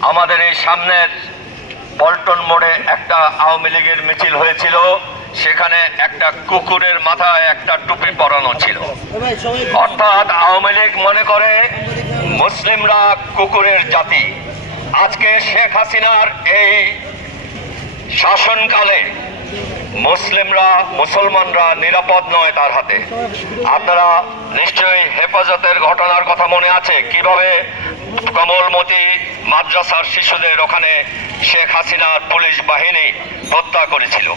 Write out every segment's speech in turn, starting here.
আমাদের এই সামনের পল্টন মোড়ে একটা আওয়ামী লীগের মিছিল হয়েছিল। সেখানে একটা কুকুরের মাথায় একটা টুপি পরানো ছিল। অর্থাৎ আওয়ামী লীগ মনে করে মুসলিমরা কুকুরের জাতি। আজকে শেখ হাসিনার এই শাসনকালে মুসলিমরা, মুসলমানরা নিরাপদ নয় তার হাতে। আপনারা নিশ্চয়ই হেফাজতের ঘটনার কথা মনে আছে? কীভাবে কমলমতি মাদ্রাসার শিশুদের ওখানে শেখ হাসিনার পুলিশ বাহিনী হত্যা করেছিল?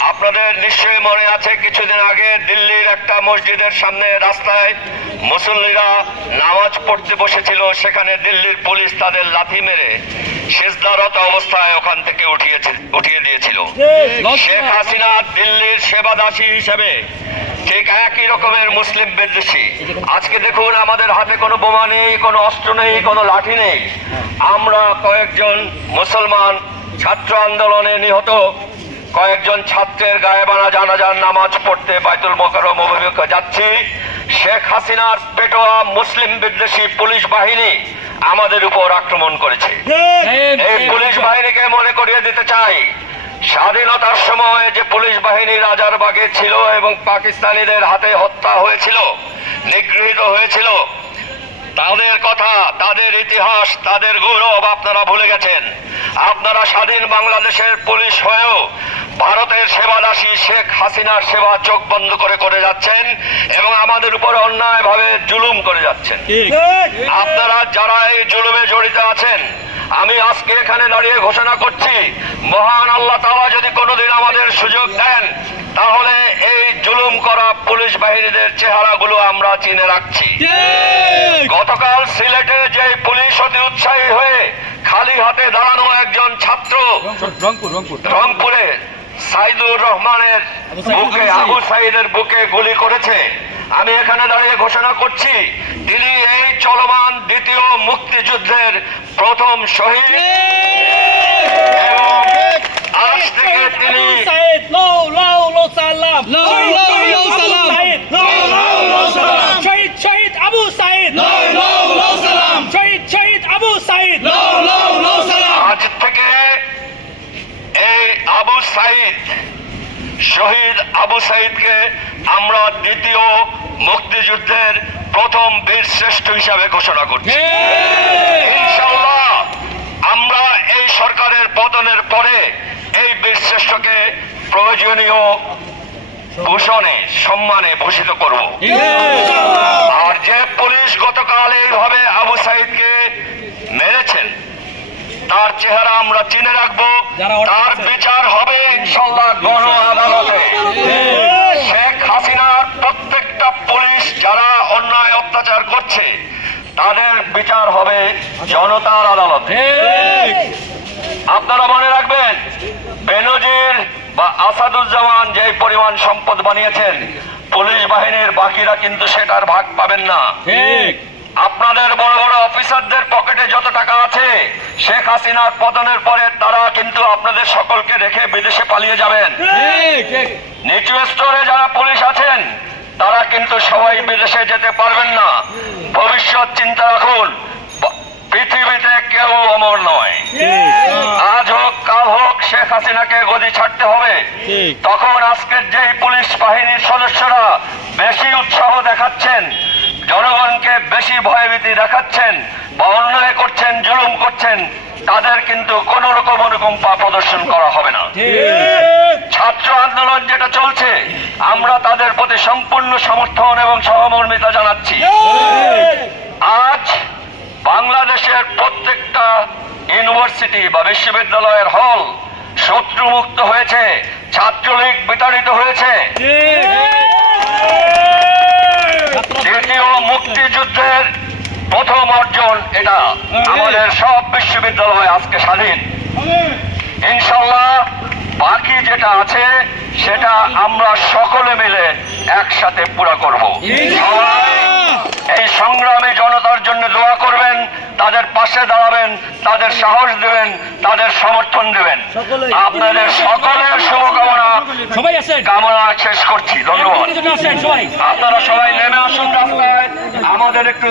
আপনাদের নিশ্চয়ই মনে আছে, কিছুদিন আগে দিল্লির একটা মসজিদের সামনে রাস্তায় মুসল্লিরা নামাজ পড়তে বসেছিল। সেখানে দিল্লির পুলিশ তাদের লাথি মেরে সেজদারত অবস্থায় ওখান থেকে উঠিয়েছে উঠিয়ে দিয়েছিল। শেখ হাসিনা দিল্লির সেবাদাসী হিসেবে ঠিক একই রকমের মুসলিম বিদ্বেষী। আজকে দেখুন আমাদের হাতে কোনো বোমা নেই কোনো অস্ত্র নেই কোনো লাঠি নেই। আমরা কয়েকজন মুসলমান ছাত্র আন্দোলনে নিহত। কয়েকজন ছাত্রের গায়েবানা জানাজার নামাজ পড়তে বাইতুল মোকারম অভিমুখে যাচ্ছি। শেখ হাসিনার পেটোয়া মুসলিম বিদ্বেষী পুলিশ বাহিনী আমাদের উপর আক্রমণ করেছে। এই পুলিশ বাহিনীকে মনে করিয়ে দিতে চাই। স্বাধীনতার সময় যে পুলিশ বাহিনী রাজারবাগে ছিল এবং পাকিস্তানিদের হাতে হত্যা হয়েছিল নিগৃহীত হয়েছিল তাদের কথা তাদের ইতিহাস তাদের গৌরব আপনারা ভুলে গেছেন। আপনারা স্বাধীন বাংলাদেশের পুলিশ হয়েও ভারতের সেবাদাসী শেখ হাসিনার সেবা চোখ বন্ধ করে করে যাচ্ছেন এবং আমাদের উপর অন্যায়ভাবে জুলুম করে যাচ্ছেন। আপনারা যারা এই জুলুমে জড়িত আছেন আমি আজকে এখানে দাঁড়িয়ে ঘোষণা করছি মহান আল্লাহ তাআলা যদি কোনোদিন আমাদের সুযোগ দেন তাহলে এই জুলুম করা পুলিশ বাহিনীদের চেহারাগুলো আমরা চিনে রাখছি। গতকাল সিলেটে যে পুলিশ অতি উৎসাহী হয়ে একজন ছাত্র রংপুর সাইদুর রহমানের বুকে আবু সাইদের বুকে গুলি করেছে। আমি এখানে দাঁড়িয়ে ঘোষণা করছি তিনি এই চলমান দ্বিতীয় মুক্তিযুদ্ধের প্রথম শহীদ। এবং আজ থেকে তিনি সাইদ। শহীদ আবু সাইদকে আমরা দ্বিতীয় মুক্তিযুদ্ধের প্রথম বীর শ্রেষ্ঠ হিসাবে ঘোষণা করছি। ইনশাল্লাহ আমরা এই সরকারের পতনের পরে এই বীর শ্রেষ্ঠকে প্রয়োজনীয় ভূষণে সম্মানে ভূষিত করব। আর যে পুলিশ গতকাল এইভাবে আবু সাইদকে মেরেছেন তার চেহারা আমরা চিনে রাখব। তার বিচার হবে ইনশাল্লাহ গণ আদালতে। শেখ হাসিনার প্রত্যেকটা পুলিশ যারা অন্যায় অত্যাচার করছে তাদের বিচার হবে জনতার আদালতে। আপনারা মনে রাখবেন বেনজির বা আসাদুজ্জামান যে পরিমাণ সম্পদ বানিয়েছেন পুলিশ বাহিনীর বাকিরা কিন্তু সেটার ভাগ পাবেন না। ঠিক আপনাদের বড় বড় অফিসারদের পকেটে যত টাকা আছে শেখ হাসিনার পতনের পরে তারা কিন্তু আপনাদের সকলকে রেখে বিদেশে পালিয়ে যাবেন। নিচু স্তরে যারা পুলিশ আছেন তারা কিন্তু সবাই বিদেশে যেতে পারবেন না। ভবিষ্যৎ চিন্তা রাখুন পৃথিবীতে কেউ অমর নয়। আজ হোক কাল হোক শেখ হাসিনাকে গদি ছাড়তে হবে। তখন আজকের যে পুলিশ বাহিনীর সদস্যরা বেশি উৎসাহ দেখাচ্ছেন জনগণকে বেশি ভয়ভীতি দেখাচ্ছেন বা অন্যায় করছেন জুলুম করছেন তাদের কিন্তু কোন রকম অনুকম্পা প্রদর্শন করা হবে না। ছাত্র আন্দোলন যেটা চলছে আমরা তাদের প্রতি সম্পূর্ণ সমর্থন এবং সহমর্মিতা জানাচ্ছি। আজ বাংলাদেশের প্রত্যেকটা ইউনিভার্সিটি বা বিশ্ববিদ্যালয়ের হল শত্রুমুক্ত হয়েছে ছাত্রলীগ বিতাড়িত হয়েছে। মুক্তিযুদ্ধের প্রথম অর্জন এটা। আমাদের সব বিশ্ববিদ্যালয় আজকে স্বাধীন। ইনশাল্লাহ বাকি যেটা আছে সেটা আমরা সকলে মিলে একসাথে পুরা করব। এই সংগ্রামী জনতার জন্য দোয়া করবেন তাদের পাশে দাঁড়াবেন তাদের সাহস দেবেন তাদের সমর্থন দেবেন। আপনাদের সকলের শুভকামনা। কামনা শেষ করছি। ধন্যবাদ। আপনারা সবাই নেমে আসুন রাস্তায়। আমাদের একটু